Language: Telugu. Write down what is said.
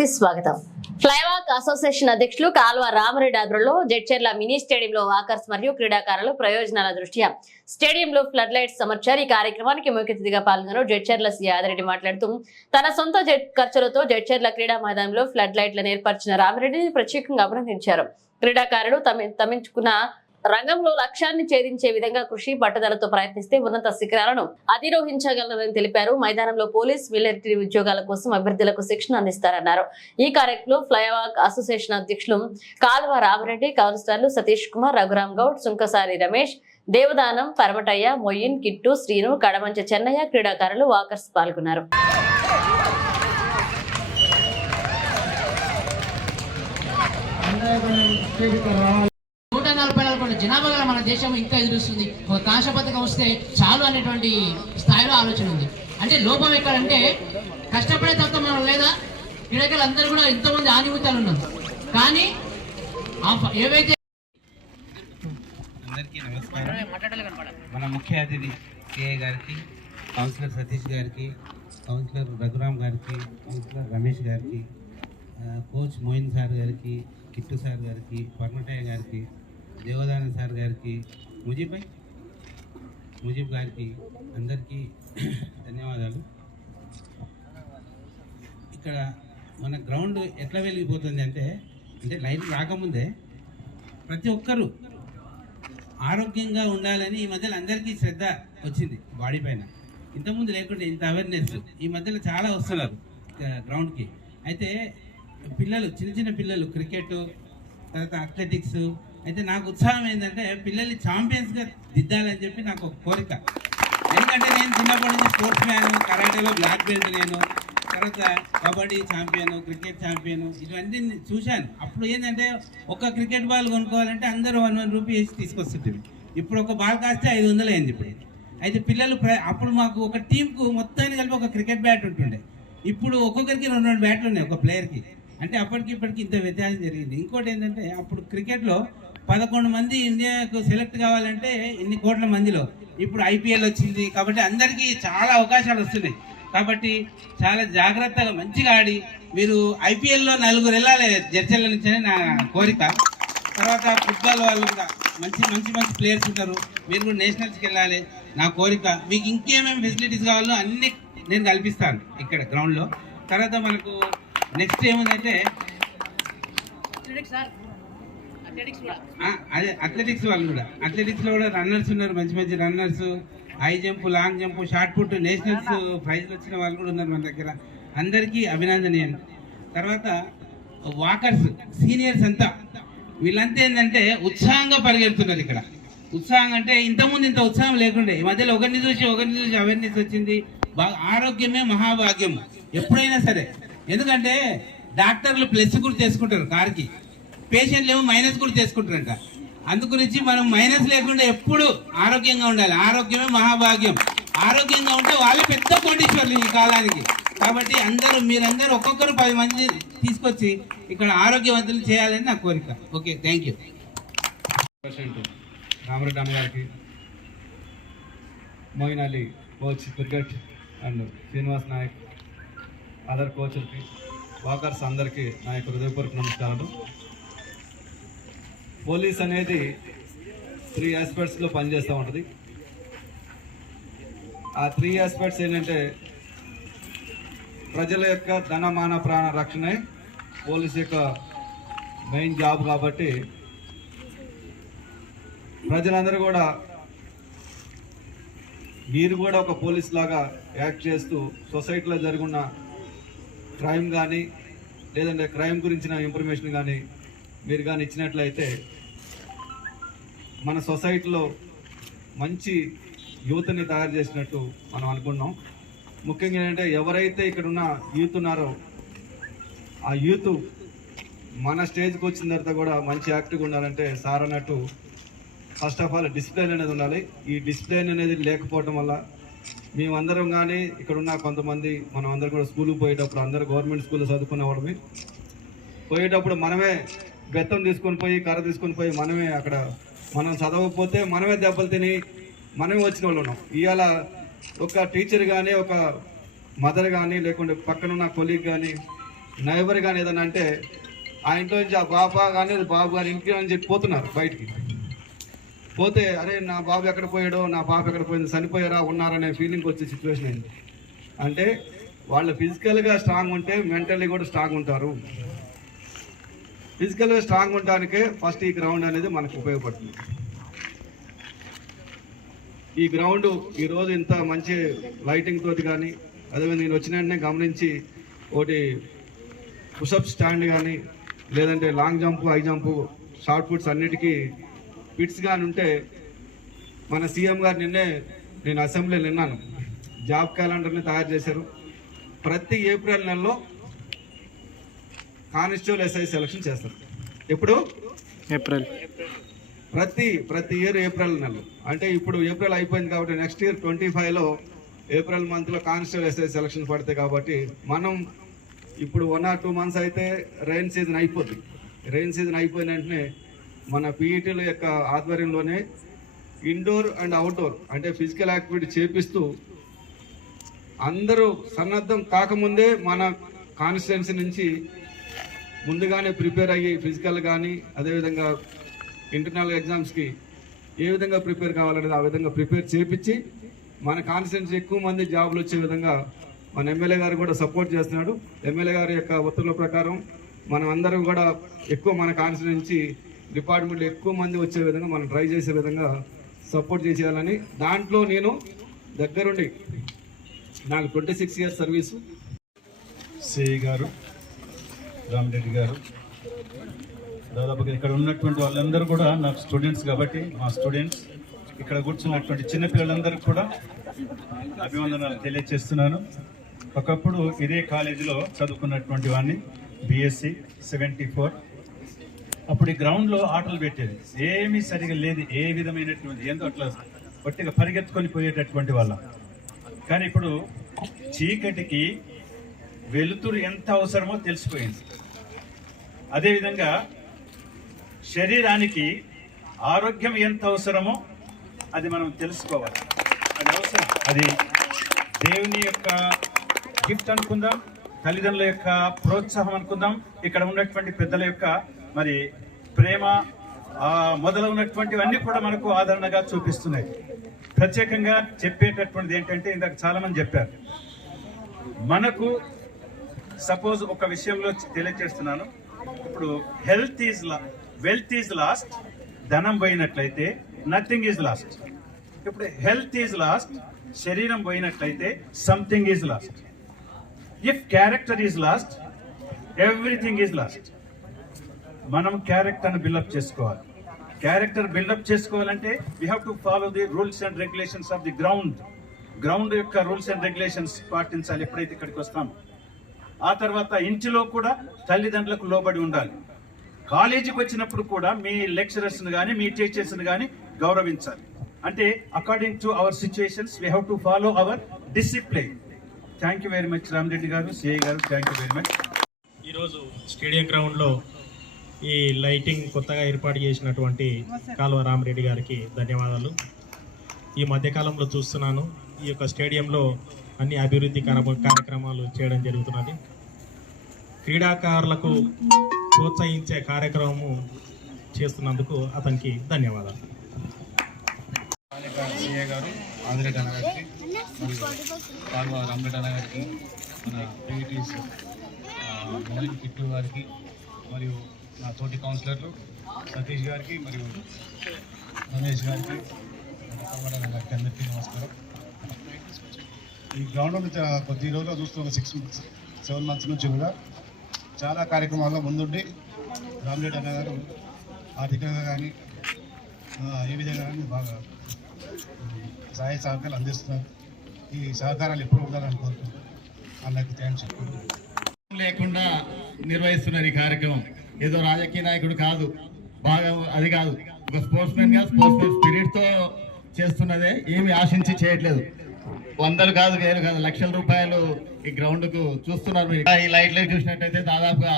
కి స్వాగతం. ఫ్లైవాక్ అసోసియేషన్ అధ్యక్షులు కాల్వ రామరెడ్డి ఆధ్వర్యంలో జడ్చర్ల మినీ స్టేడియంలో వాకర్స్ మరియు క్రీడాకారులు ప్రయోజనాల దృష్ట్యా స్టేడియంలో ఫ్లడ్ లైట్స్ అమర్చారు ఈ కార్యక్రమానికి ముఖ్య అతిథిగా పాల్గొన్నారు జడ్చర్ల సి మాట్లాడుతూ తన సొంత ఖర్చులతో జడ్చర్ల క్రీడా మైదానంలో ఫ్లడ్ లైట్లను ఏర్పరిచిన రామరెడ్డిని ప్రత్యేకంగా అభినందించారు. క్రీడాకారులు తమ తమించుకున్న రంగంలో లక్ష్యాన్ని ఛేదించే విధంగా కృషి పట్టుదలతో ప్రయత్నిస్తే ఉన్నత శిఖరాలను అధిరోహించగలరని తెలిపారు. మైదానంలో పోలీస్ మిలిటరీ ఉద్యోగాల కోసం అభ్యర్థులకు శిక్షణ అందిస్తారన్నారు. ఈ కార్యక్రమంలో ఫ్లైవాక్ అసోసియేషన్ అధ్యక్షులు కాల్వ రామరెడ్డి కౌన్సిలర్లు సతీష్ కుమార్ రఘురామ్ గౌడ్ సుంకసారి రమేష్ దేవదానం పరమటయ్య మొయిన్ కిట్టు శ్రీను కడమంచ చెన్నయ్య క్రీడాకారులు వాకర్స్ పాల్గొన్నారు. నలభై నాలుగు కోట్ల జనాభా గల మన దేశం ఇంకా ఎదురుస్తుంది. ఒక కాంక్ష పథకం వస్తే చాలు అనేటువంటి స్థాయిలో ఆలోచన ఉంది. అంటే లోపం ఎక్కడంటే కష్టపడే తత్వం మనం లేదా? క్రీడకలు అందరూ కూడా ఎంతోమంది ఆనిమితాలు ఉన్నారు. కానీ ఏవైతే అందరికీ నమస్కారం. మన ముఖ్య అతిథి కేఏ గారికి కౌన్సిలర్ సతీష్ గారికి కౌన్సిలర్ రఘురామ్ గారికి కౌన్సిలర్ రమేష్ గారికి కోచ్ మోయిన్ సార్ గారికి కిట్టు సార్ గారికి పర్మటయ్య గారికి దేవదాన సార్ గారికి ముజీబ్ భాయ్ ముజీబ్ గారికి అందరికీ ధన్యవాదాలు. ఇక్కడ మన గ్రౌండ్ ఎట్లా వెలిగిపోతుంది అంటే అంటే లైట్ రాకముందే ప్రతి ఒక్కరూ ఆరోగ్యంగా ఉండాలని ఈ మధ్యలో అందరికీ శ్రద్ధ వచ్చింది బాడీ పైన. ఇంతకుముందు లేకుంటే ఇంత అవేర్నెస్ ఈ మధ్యలో చాలా వస్తున్నారు గ్రౌండ్కి. అయితే పిల్లలు చిన్న చిన్న పిల్లలు క్రికెట్ తర్వాత అథ్లెటిక్స్ అయితే నాకు ఉత్సాహం ఏంటంటే పిల్లల్ని ఛాంపియన్స్గా దిద్దాలని చెప్పి నాకు ఒక కోరిక. ఎందుకంటే నేను చిన్నప్పటి నుంచి స్పోర్ట్స్ మ్యాన్ కరాటేలో బ్లాక్ బెల్ట్ నేను తర్వాత కబడ్డీ ఛాంపియన్ క్రికెట్ ఛాంపియన్ ఇవన్నీ చూశాను. అప్పుడు ఏంటంటే ఒక క్రికెట్ బాల్ కొనుక్కోవాలంటే అందరూ వన్ వన్ రూపీ వేసి తీసుకొస్తుంటుంది ఇప్పుడు ఒక బాల్ కాస్తే ఐదు వందలు అయింది ఇప్పుడు. అయితే పిల్లలు అప్పుడు మాకు ఒక టీంకు మొత్తాన్ని కలిపి ఒక క్రికెట్ బ్యాట్ ఉంటుండే. ఇప్పుడు ఒక్కొక్కరికి రెండు రెండు బ్యాట్లు ఉన్నాయి ఒక ప్లేయర్కి అంటే అప్పటికి ఇప్పటికి ఇంత వ్యత్యాసం జరిగింది. ఇంకోటి ఏంటంటే అప్పుడు క్రికెట్లో పదకొండు మంది ఇండియాకు సెలెక్ట్ కావాలంటే ఇన్ని కోట్ల మందిలో. ఇప్పుడు ఐపీఎల్ వచ్చింది కాబట్టి అందరికీ చాలా అవకాశాలు వస్తున్నాయి. కాబట్టి చాలా జాగ్రత్తగా మంచిగా ఆడి మీరు ఐపీఎల్లో నలుగురు వెళ్ళాలి జడ్చర్ల నుంచి నా కోరిక. తర్వాత ఫుట్బాల్ వాళ్ళు కూడా మంచి మంచి మంచి ప్లేయర్స్ ఉంటారు. మీరు కూడా నేషనల్స్కి వెళ్ళాలి నా కోరిక. మీకు ఇంకేమేమి ఫెసిలిటీస్ కావాలో అన్ని నేను కల్పిస్తాను ఇక్కడ గ్రౌండ్లో. తర్వాత మనకు నెక్స్ట్ ఏముందంటే సార్. అదే అథ్లెటిక్స్ వాళ్ళు కూడా. అథ్లెటిక్స్లో కూడా రన్నర్స్ ఉన్నారు మంచి మంచి runners high jump long jump shot put nationals ప్రైజ్లు వచ్చిన వాళ్ళు కూడా ఉన్నారు మన దగ్గర. అందరికీ అభినందనీయం. తర్వాత వాకర్స్ సీనియర్స్ అంతా. వీళ్ళంతా ఏంటంటే ఉత్సాహంగా పరిగెడుతున్నారు ఇక్కడ. ఉత్సాహం అంటే ఇంతకుముందు ఇంత ఉత్సాహం లేకుండే. ఈ మధ్యలో ఒకరిని చూసి ఒకరిని చూసి అవేర్నెస్ వచ్చింది. బాగా ఆరోగ్యమే మహాభాగ్యం ఎప్పుడైనా సరే. ఎందుకంటే డాక్టర్లు ప్లస్ కూడా చేసుకుంటారు కార్కి. పేషెంట్లు ఏమో మైనస్ కూడా చేసుకుంటారంట అందుగురించి మనం మైనస్ లేకుండా ఎప్పుడు ఆరోగ్యంగా ఉండాలి. ఆరోగ్యమే మహాభాగ్యం. ఆరోగ్యంగా ఉంటే వాళ్ళు పెద్ద కోటీశ్వర్లు ఈ కాలానికి. కాబట్టి అందరూ మీరందరూ ఒక్కొక్కరు పది మంది తీసుకొచ్చి ఇక్కడ ఆరోగ్యవంతులు చేయాలని నా కోరిక. ఓకే థ్యాంక్ యూ రామరెడ్డి అమ్మగారికి Moin Ali coach cricket and Srinivas Naik other కోచ్లకి walkers అందరికీ నా యొక్క హృదయపూర్వక నమస్కారాలు. పోలీస్ అనేది త్రీ ఆస్పెక్ట్స్లో పనిచేస్తూ ఉంటుంది. ఆ త్రీ ఆస్పెక్ట్స్ ఏంటంటే ప్రజల యొక్క ధన మాన ప్రాణ రక్షణే పోలీస్ యొక్క మెయిన్ జాబ్ కాబట్టి ప్రజలందరూ కూడా మీరు కూడా ఒక పోలీస్ లాగా యాక్ట్ చేస్తూ సొసైటీలో జరుగున్న క్రైమ్ కానీ లేదంటే క్రైమ్ గురించిన ఇన్ఫర్మేషన్ కానీ మీరు కానీ ఇచ్చినట్లయితే మన సొసైటీలో మంచి యూత్ని తయారు చేసినట్టు మనం అనుకున్నాం ముఖ్యంగా ఏంటంటే ఎవరైతే ఇక్కడ ఉన్న యూత్ ఉన్నారో ఆ యూత్ మన స్టేజ్కి వచ్చిన తర్వాత కూడా మంచి యాక్టివ్గా ఉండాలంటే సార్ అన్నట్టు ఫస్ట్ ఆఫ్ ఆల్ డిసిప్లైన్ అనేది ఉండాలి. ఈ డిసిప్లైన్ అనేది లేకపోవడం వల్ల మేమందరం కానీ ఇక్కడ ఉన్న కొంతమంది మనం అందరం కూడా స్కూల్కి పోయేటప్పుడు అందరూ గవర్నమెంట్ స్కూల్లో చదువుకునే పోయేటప్పుడు మనమే బెత్తం తీసుకొని పోయి కర్ర తీసుకొని పోయి మనమే అక్కడ మనం చదవకపోతే మనమే దెబ్బలు తిని మనమే వచ్చిన వాళ్ళు ఉన్నాం. ఇవాళ ఒక టీచర్ కానీ ఒక మదర్ కానీ లేకుంటే పక్కనున్న కొలీగ్ కానీ నైబర్ కానీ ఏదైనా అంటే ఆ ఇంట్లో నుంచి ఆ బాబా కానీ బాబు గారి ఇంటికి అని చెప్పి పోతున్నారు బయటికి. పోతే అరే నా బాబు ఎక్కడ పోయాడో నా బాబు ఎక్కడ పోయింది చనిపోయారా ఉన్నారనే ఫీలింగ్ వచ్చే సిచ్యువేషన్ అయింది అంటే వాళ్ళు ఫిజికల్గా స్ట్రాంగ్ ఉంటే మెంటల్లీ కూడా స్ట్రాంగ్ ఉంటారు. ఫిజికల్గా స్ట్రాంగ్ ఉండడానికే ఫస్ట్ ఈ గ్రౌండ్ అనేది మనకు ఉపయోగపడుతుంది. ఈ గ్రౌండ్ ఈరోజు ఇంత మంచి లైటింగ్ తోటి కానీ అదేవిధంగా నేను వచ్చిన వెంటనే గమనించి ఒకటి పుషప్ స్టాండ్ కానీ లేదంటే long jump high jump shot puts అన్నిటికీ పిట్స్ కానీ ఉంటే మన సీఎం గారు నిన్నే నేను అసెంబ్లీలో విన్నాను జాబ్ క్యాలెండర్ని తయారు చేశారు. ప్రతి ఏప్రిల్ నెలలో కానిస్టేబుల్ ఎస్ఐ సెలక్షన్ చేస్తారు. ఎప్పుడు? ఏప్రిల్. ప్రతి ప్రతి ఇయర్ ఏప్రిల్ నెలలో అంటే ఇప్పుడు ఏప్రిల్ అయిపోయింది కాబట్టి నెక్స్ట్ ఇయర్ ట్వంటీ ఫైవ్లో ఏప్రిల్ మంత్లో కానిస్టేబుల్ ఎస్ఐ సెలక్షన్ పడతాయి కాబట్టి మనం ఇప్పుడు వన్ ఆర్ టూ మంత్స్ అయితే రెయిన్ సీజన్ అయిపోతుంది రెయిన్ సీజన్ అయిపోయిన వెంటనే మన పీఈటీల యొక్క ఆధ్వర్యంలోనే ఇండోర్ అండ్ అవుట్డోర్ అంటే ఫిజికల్ యాక్టివిటీ చేపిస్తూ అందరూ సన్నద్ధం కాకముందే మన కాన్స్టిట్యున్సీ నుంచి ముందుగానే ప్రిపేర్ అయ్యి ఫిజికల్ కానీ అదేవిధంగా ఇంటర్నల్ ఎగ్జామ్స్కి ఏ విధంగా ప్రిపేర్ కావాలనేది ఆ విధంగా ప్రిపేర్ చేపించి మన కాన్స్టిట్యున్సీ ఎక్కువ మంది జాబులు వచ్చే విధంగా మన ఎమ్మెల్యే గారు కూడా సపోర్ట్ చేస్తున్నాడు. ఎమ్మెల్యే గారి యొక్క ఉత్తర్వుల ప్రకారం మనం అందరం కూడా ఎక్కువ మన కాన్స్టిట్యున్సీ డిపార్ట్మెంట్లో ఎక్కువ మంది వచ్చే విధంగా మనం ట్రై చేసే విధంగా సపోర్ట్ చేసేయాలని దాంట్లో నేను దగ్గరుండి నాకు twenty six years service. CI గారు రామిరెడ్డి గారు. దాదాపుగా ఇక్కడ ఉన్నటువంటి వాళ్ళందరూ కూడా నాకు స్టూడెంట్స్ కాబట్టి మా స్టూడెంట్స్ ఇక్కడ కూర్చున్నటువంటి చిన్నపిల్లలందరికీ కూడా అభివందనాలు తెలియజేస్తున్నాను. ఒకప్పుడు ఇదే కాలేజీలో చదువుకున్నటువంటి వాడిని బిఎస్సి సెవెంటీ ఫోర్ అప్పుడు ఈ గ్రౌండ్లో ఆటలు పెట్టేది. ఏమీ సరిగా లేదు ఏ విధమైనటువంటి ఏందో అట్లా ఒట్టిగా పరిగెత్తుకొని పోయేటటువంటి వాళ్ళ. కానీ ఇప్పుడు చీకటికి వెలుతురు ఎంత అవసరమో తెలిసిపోయింది. అదేవిధంగా శరీరానికి ఆరోగ్యం ఎంత అవసరమో అది మనం తెలుసుకోవాలి. అది అవసరం. అది దేవుని యొక్క గిఫ్ట్ అనుకుందాం తల్లిదండ్రుల యొక్క ప్రోత్సాహం అనుకుందాం. ఇక్కడ ఉన్నటువంటి పెద్దల యొక్క మరి ప్రేమ మొదలు మొదలైనటువంటివన్నీ కూడా మనకు ఆదరణగా చూపిస్తున్నాయి. ప్రత్యేకంగా చెప్పేటటువంటిది ఏంటంటే ఇందాక చాలామంది చెప్పారు. మనకు సపోజ్ ఒక విషయంలో తెలియజేస్తున్నాను. ఇప్పుడు health is wealth is lost ధనం పోయినట్లయితే నథింగ్ ఈజ్ లాస్ట్ ఇప్పుడు హెల్త్ ఈజ్ లాస్ట్ శరీరం పోయినట్లయితే something is lost if character is lost everything is lost మనం క్యారెక్టర్ని బిల్డప్ చేసుకోవాలి. క్యారెక్టర్ బిల్డప్ చేసుకోవాలంటే we have to follow the rules and regulations of the ground ground యొక్క రూల్స్ అండ్ రెగ్యులేషన్స్ పాటించాలి ఎప్పుడైతే ఇక్కడికి వస్తామో. ఆ తర్వాత ఇంటిలో కూడా తల్లిదండ్రులకు లోబడి ఉండాలి. కాలేజీకి వచ్చినప్పుడు కూడా మీ లెక్చరర్స్ని కానీ మీ టీచర్స్ని కానీ గౌరవించాలి. అంటే according to our situations we have to follow our discipline thank you very much Ramareddy గారు సిఐ గారు థ్యాంక్ యూ వెరీ మచ్ ఈరోజు స్టేడియం గ్రౌండ్లో ఈ లైటింగ్ కొత్తగా ఏర్పాటు చేసినటువంటి కాలువ రామరెడ్డి గారికి ధన్యవాదాలు. ఈ మధ్యకాలంలో చూస్తున్నాను ఈ యొక్క స్టేడియంలో అన్ని అభివృద్ధి కార్యక్రమాలు చేయడం జరుగుతున్నది. క్రీడాకారులకు ప్రోత్సహించే కార్యక్రమము చేస్తున్నందుకు అతనికి ధన్యవాదాలు. సిఏ గారు ఆదిరెడ్డి అన్న గారికి మరియు కాలువ గారికి మన కిట్టు గారికి మరియు నా తోటి కౌన్సిలర్లు సతీష్ గారికి మరియు రమేష్ గారికి గారికి అందరికీ నమస్కారం. ఈ గ్రౌండ్ నుంచి కొద్ది రోజులు చూస్తున్న సిక్స్ మంత్స్ సెవెన్ మంత్స్ నుంచి కూడా. చాలా కార్యక్రమాల్లో ముందుండి రామరెడ్డి అన్న గారు ఆర్థికంగా కానీ ఏ విధంగా కానీ బాగా సహాయ సహకారాలు అందిస్తున్నారు. ఈ సహకారాలు ఎప్పుడు ఉండాలని కోరుకుంటున్నాను అందరికీ థ్యాంక్స్ చెప్పుకుంటున్నాను లేకుండా నిర్వహిస్తున్నారు ఈ కార్యక్రమం. ఏదో రాజకీయ నాయకుడు కాదు బాగా అది కాదు. ఒక స్పోర్ట్స్ మెన్గా స్పోర్ట్స్ మెన్ స్పిరిట్తో చేస్తున్నదే ఏమి ఆశించి చేయట్లేదు. వందలు కాదు వేలు కాదు లక్షల రూపాయలు ఈ గ్రౌండ్కు చూస్తున్నారు ఈ లైట్లు చూసినట్టయితే దాదాపుగా